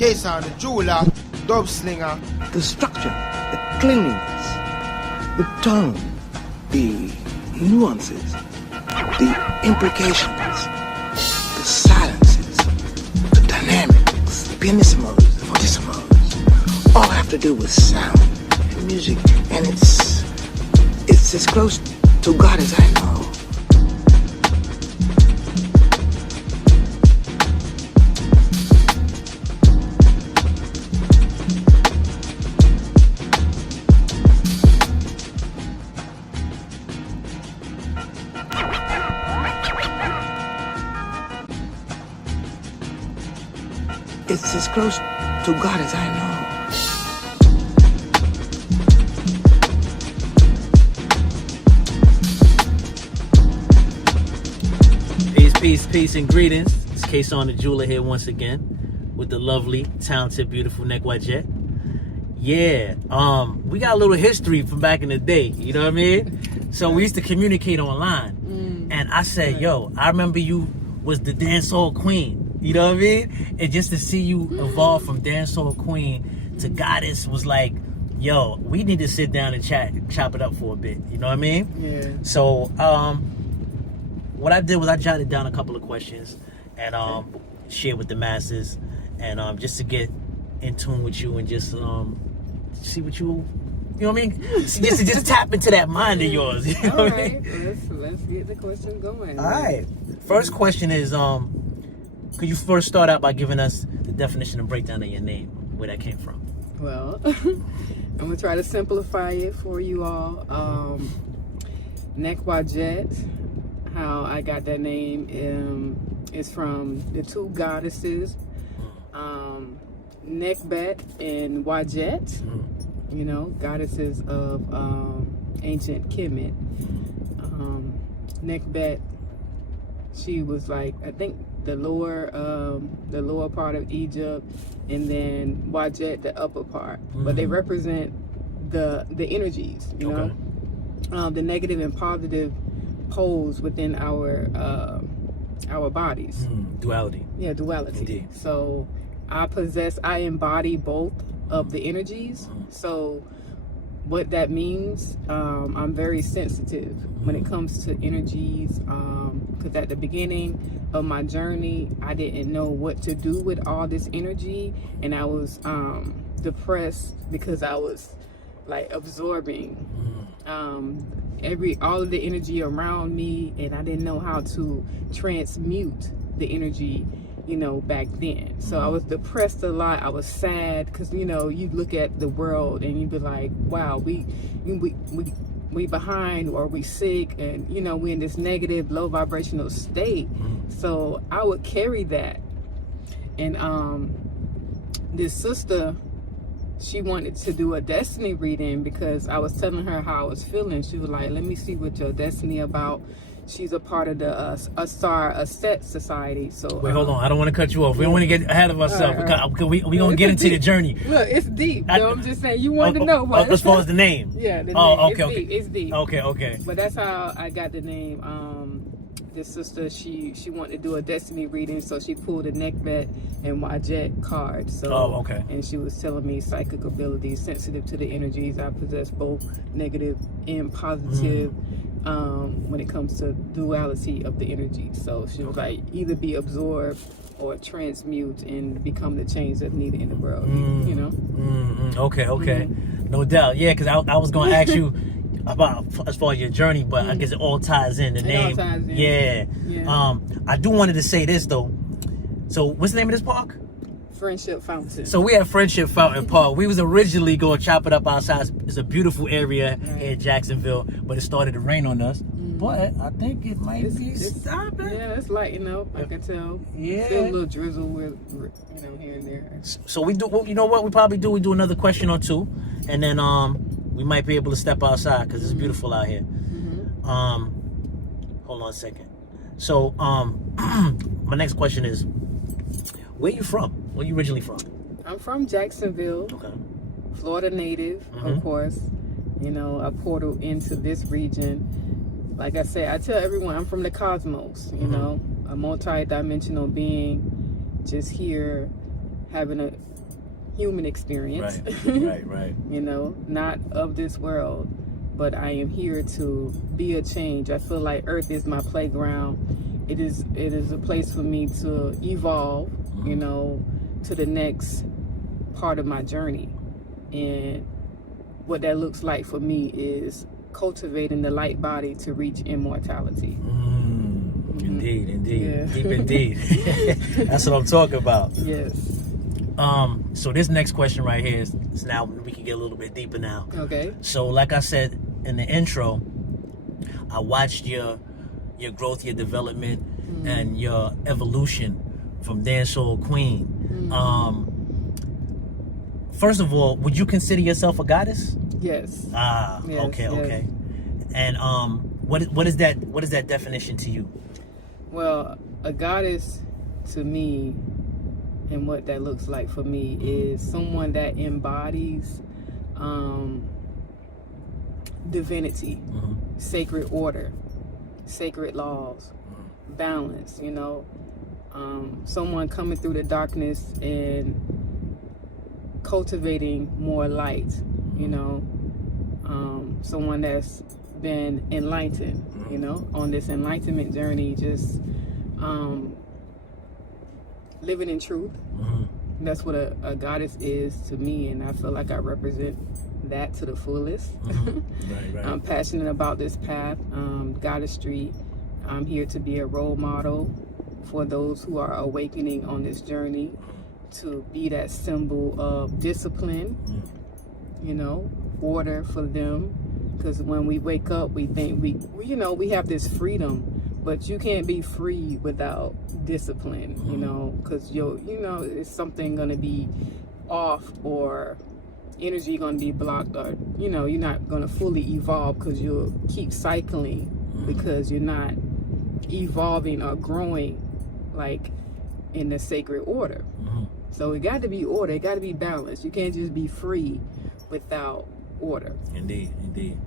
Kasan, the jeweler, dub slinger. The structure, the cleanliness, the tone, the nuances, the implications, the silences, the dynamics, the pianissimos, the fortissimos, all have to do with sound and music, and it's as close to God as I know. It's as close to God as I know. Peace, and greetings. It's Kasan the jeweler here once again with the lovely, talented, beautiful Pt1. Yeah, we got a little history from back in the day, you know what I mean? So we used to communicate online. And I said, yo, I remember you was the dancehall queen, you know what I mean? And just to see you evolve from dancehall queen to goddess was like, yo, we need to sit down and chop it up for a bit, you know what I mean? Yeah. So, what I did was I jotted down a couple of questions and shared with the masses, and just to get in tune with you and just see what you know what I mean? just tap into that mind of yours. You know what I mean? Let's get the question going. All right. First question is, could you first start out by giving us the definition and breakdown of your name, where that came from? Well, I'm gonna try to simplify it for you all. Pt1. How I got that name is from the two goddesses, Nekbet and Wajet, you know, goddesses of ancient Kemet. Nekbet, she was like, I think the lower part of Egypt, and then Wajet the upper part. But they represent the energies, you know, the negative and positive poles within our bodies. Duality. Yeah, duality. Indeed. So I embody both of the energies. So what that means, I'm very sensitive when it comes to energies, because at the beginning of my journey, I didn't know what to do with all this energy, and I was depressed because I was like absorbing all of the energy around me, and I didn't know how to transmute the energy, you know, back then. So I was depressed a lot. I was sad because, you know, you look at the world and you'd be like, wow, we behind, or we sick, and, you know, we're in this negative, low vibrational state. So I would carry that. And this sister, she wanted to do a destiny reading because I was telling her how I was feeling. She was like, let me see what your destiny about. She's a part of the Asar Aset Society. So wait, hold on. I don't want to cut you off. We don't want to get ahead of ourselves. We're going to get into the journey. Look, it's deep. I'm just saying, you wanted to know what. As far as the name. Yeah, the name. Okay. It's deep. Okay. But that's how I got the name. This sister, she wanted to do a destiny reading, so she pulled a Nekbet and Wajet card. So, and she was telling me psychic abilities, sensitive to the energies. I possess both negative and positive when it comes to duality of the energy. So she was like, either be absorbed or transmute and become the change that's needed in the world. You know? Okay. No doubt. Yeah, because I was going to ask you about as far as your journey, but I guess it all ties in. The name. All ties in. Yeah. I do wanted to say this though. So what's the name of this park? Friendship Fountain. So we have Friendship Fountain Park. We was originally going to chop it up outside. It's a beautiful area here in Jacksonville, but it started to rain on us. But I think it might be stopping. Yeah, it's lighting up. I can tell. Yeah. Still a little drizzle with, you know, here and there. So we do. You know what we probably do? We do another question or two, and then we might be able to step outside because it's beautiful out here. Hold on a second. So my next question is, where you from? Where you originally from? I'm from Jacksonville. Okay. Florida native, of course. You know, a portal into this region. Like I said, I tell everyone I'm from the cosmos. You know, a multi-dimensional being, just here having a human experience. Right. You know, not of this world, but I am here to be a change. I feel like Earth is my playground. It is a place for me to evolve, you know, to the next part of my journey. And what that looks like for me is cultivating the light body to reach immortality. Indeed. Yeah. Deep indeed. That's what I'm talking about. Yes. So this next question right here is now we can get a little bit deeper now. Okay. So like I said in the intro, I watched your growth, your development, and your evolution from dancehall queen. First of all, would you consider yourself a goddess? Yes. Yes, Okay. And what is that definition to you? Well, a goddess to me, and what that looks like for me, is someone that embodies divinity, sacred order, sacred laws, balance, you know. Someone coming through the darkness and cultivating more light, you know. Someone that's been enlightened, you know, on this enlightenment journey, just living in truth. That's what a goddess is to me, and I feel like I represent that to the fullest. Right. I'm passionate about this path, goddessry. I'm here to be a role model for those who are awakening on this journey, to be that symbol of discipline, you know, order for them. Because when we wake up, we think we have this freedom, but you can't be free without discipline, you know, because it's something going to be off, or energy going to be blocked, or, you know, you're not going to fully evolve because you'll keep cycling because you're not evolving or growing like in the sacred order. So it got to be order, it got to be balanced. You can't just be free without order. Indeed.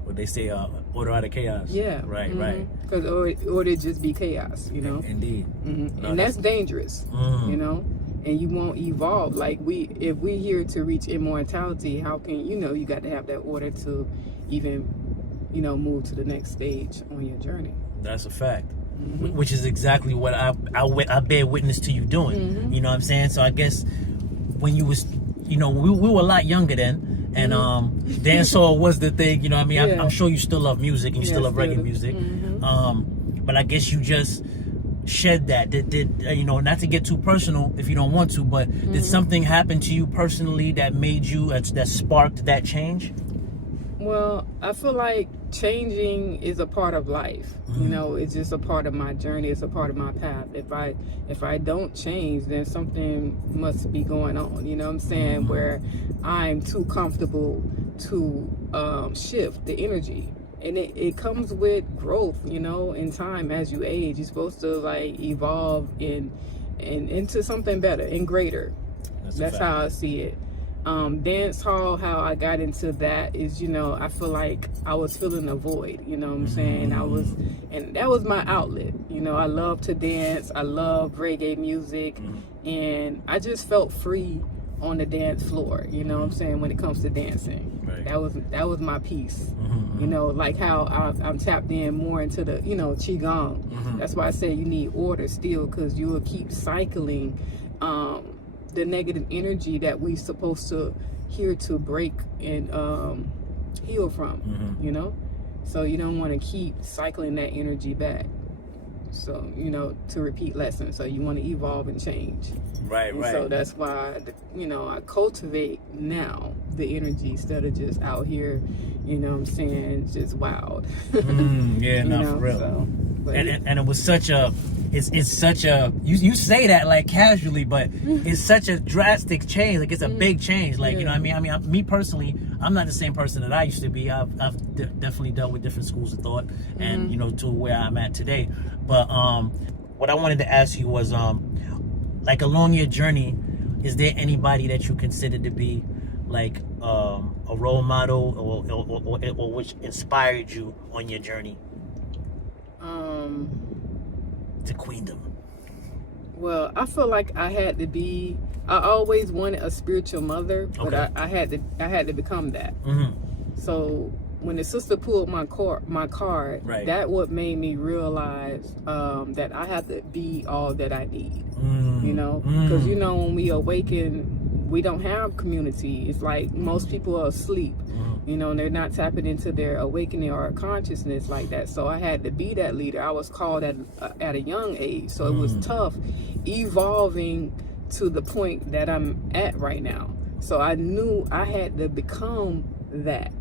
What they say, order out of chaos. Yeah. Right. Because order just be chaos, you know. Indeed. No, And that's dangerous, you know. And you won't evolve. Like if we here to reach immortality, how can you got to have that order to even, move to the next stage on your journey. That's a fact. Which is exactly what I bear witness to you doing. You know what I'm saying? So I guess when you was, we were a lot younger then. And dancehall was the thing, you know what I mean? Yeah. I'm sure you still love music and you still love reggae music. But I guess you just shed that. Did not to get too personal if you don't want to, but did something happen to you personally that made you, that sparked that change? Well, I feel like changing is a part of life. It's just a part of my journey. It's a part of my path. If I don't change, then something must be going on. You know what I'm saying? Where I'm too comfortable to shift the energy. And it comes with growth, in time as you age. You're supposed to like evolve into something better and greater. That's how I see it. Dance hall, how I got into that is, I feel like I was filling a void, you know what I'm saying? And that was my outlet. I love to dance. I love reggae music. And I just felt free on the dance floor, you know what I'm saying, when it comes to dancing. Right. That was my piece. Like how I'm tapped in more into the, Qigong. That's why I say you need order still, because you will keep cycling the negative energy that we supposed to here to break and heal from, so you don't want to keep cycling that energy back, so to repeat lessons. So you want to evolve and change, right. So that's why I cultivate now the energy instead of just out here, I'm saying, just wild. For real. So, and it was such a, it's such a, you say that like casually, but it's such a drastic change. Like it's a big change. Like, you know what I mean? Me personally, I'm not the same person that I used to be. I've definitely dealt with different schools of thought and, to where I'm at today. But what I wanted to ask you was, like along your journey, is there anybody that you consider to be like a role model or which inspired you on your journey to queendom? Well, I feel like I had to be I always wanted a spiritual mother, but Okay. I had to become that. Mm-hmm. So when the sister pulled my card, Right. that what made me realize that I have to be all that I need. Mm. You know, because you know when we awaken, we don't have community. It's like most people are asleep. You know, and they're not tapping into their awakening or consciousness like that. So I had to be that leader. I was called at a young age, so it was tough evolving to the point that I'm at right now. So I knew I had to become that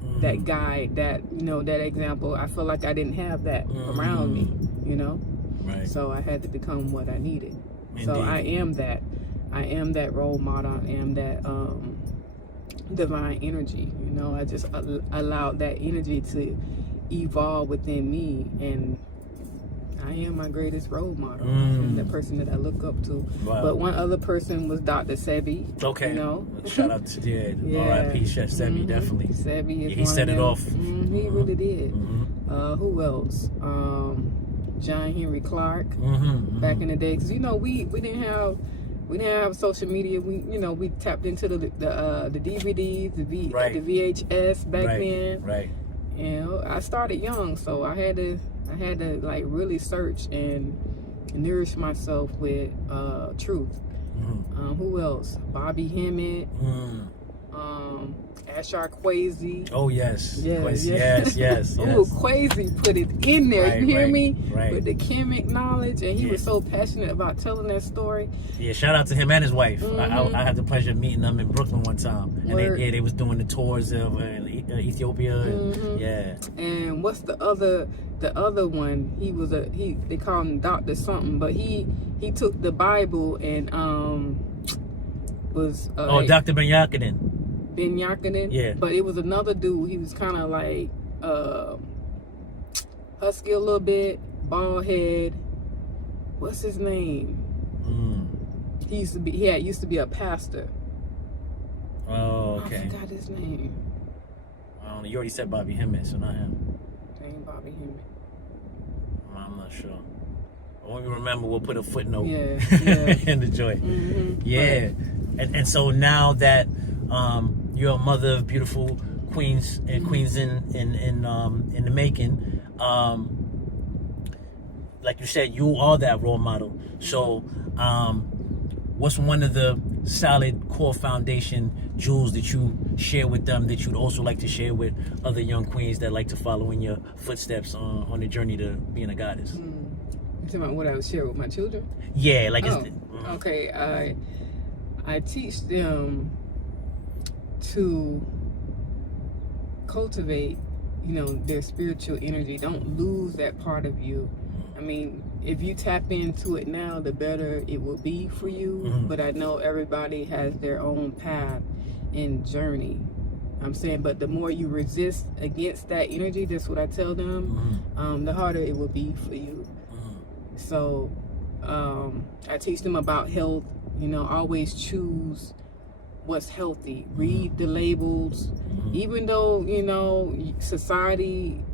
guide, that, you know, that example. I feel like I didn't have that around me, you know. Right. So I had to become what I needed. Indeed. So I am that role model. I am that divine energy, you know. I just allowed that energy to evolve within me, and I am my greatest role model, and the person that I look up to. Wow. But one other person was Dr. Sebi. Okay. You know? Shout out to R.I.P. Chef Sebi, definitely. Sebi is He set it off. He really did. Who else? John Henry Clark. Back in the day, because you know we didn't have social media. We tapped into the DVDs, the VHS back then. Right. You know, I started young, so I had to like really search and nourish myself with truth. Who else? Bobby Hemmett, Ashar Kwesi. Oh yes. Yes. Yes. Kwesi put it in there. Right, You hear right, me? right. With the chemic knowledge, and he was so passionate about telling that story. Yeah, shout out to him and his wife. I had the pleasure of meeting them in Brooklyn one time, and they was doing the tours of Ethiopia. And, yeah. And what's the other one? They call him Dr. Something, but he took the Bible and was Dr. Ben Yakinen. Ben Yakinen. Yeah. But it was another dude. He was kind of like husky a little bit, bald head. What's his name? He used to be a pastor. Oh, okay. I forgot his name. I don't know. You already said Bobby Hemmett, so not him. Dang, Bobby Hemmett. I'm not sure. When we remember, we'll put a footnote Yeah. in the joint. Yeah. Right. And so now that you're a mother of beautiful queens and queens in the making, like you said, you are that role model. So what's one of the solid core foundation jewels that you share with them that you'd also like to share with other young queens that like to follow in your footsteps on the journey to being a goddess? You talking about what I would share with my children? Yeah, like Okay. I teach them to cultivate, their spiritual energy. Don't lose that part of you. I mean, if you tap into it now, the better it will be for you. But I know everybody has their own path and journey. I'm saying, but the more you resist against that energy, that's what I tell them, the harder it will be for you. So I teach them about health. Always choose what's healthy. Read the labels. Even though, society,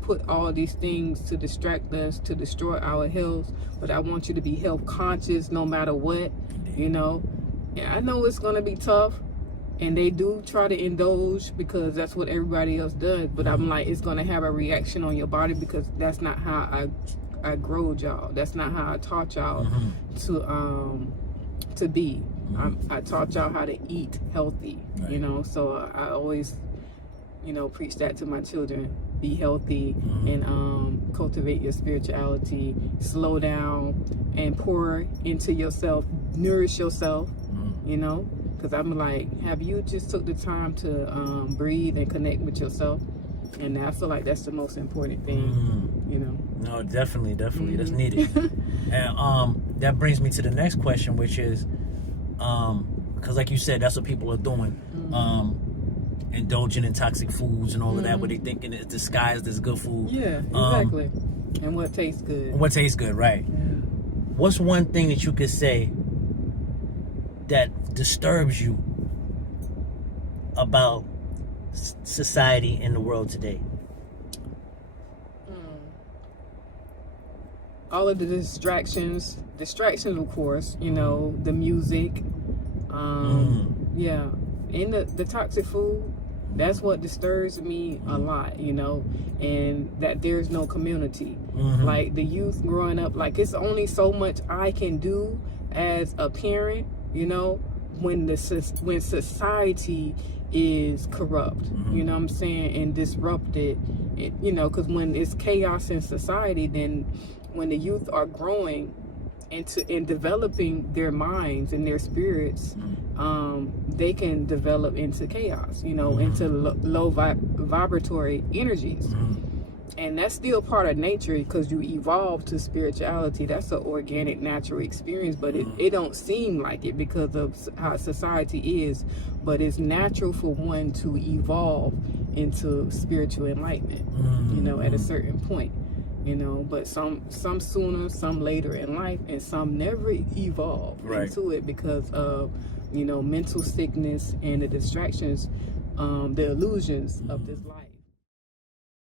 put all these things to distract us, to destroy our health. But I want you to be health conscious no matter what, And I know it's going to be tough. And they do try to indulge because that's what everybody else does. But I'm like, it's going to have a reaction on your body because that's not how I growed y'all. That's not how I taught y'all to be. I taught y'all how to eat healthy, right. So I always, preach that to my children. Be healthy and cultivate your spirituality. Slow down and pour into yourself. Nourish yourself, because I'm like, have you just took the time to breathe and connect with yourself? And I feel like that's the most important thing, No, definitely. That's needed. And that brings me to the next question, which is, because like you said, that's what people are doing. Indulging in toxic foods and all of that, but they thinking it's disguised as good food. Yeah, exactly. And what tastes good. What tastes good, right. Yeah. What's one thing that you could say that disturbs you about society and the world today? All of the distractions of course, the music, Yeah, and the toxic food, that's what disturbs me a lot, you know, and that there's no community. Like the youth growing up, like it's only so much I can do as a parent, you know, when society is corrupt, you know what I'm saying, and disrupted, you know, because when it's chaos in society, then when the youth are growing and developing their minds and their spirits, they can develop into chaos, you know, into low vibratory energies. And that's still part of nature, because you evolve to spirituality. That's an organic, natural experience, but it don't seem like it because of how society is. But it's natural for one to evolve into spiritual enlightenment, you know, at a certain point, you know. But some sooner, some later in life, and some never evolve into it because of, you know, mental sickness and the distractions, the illusions of this life.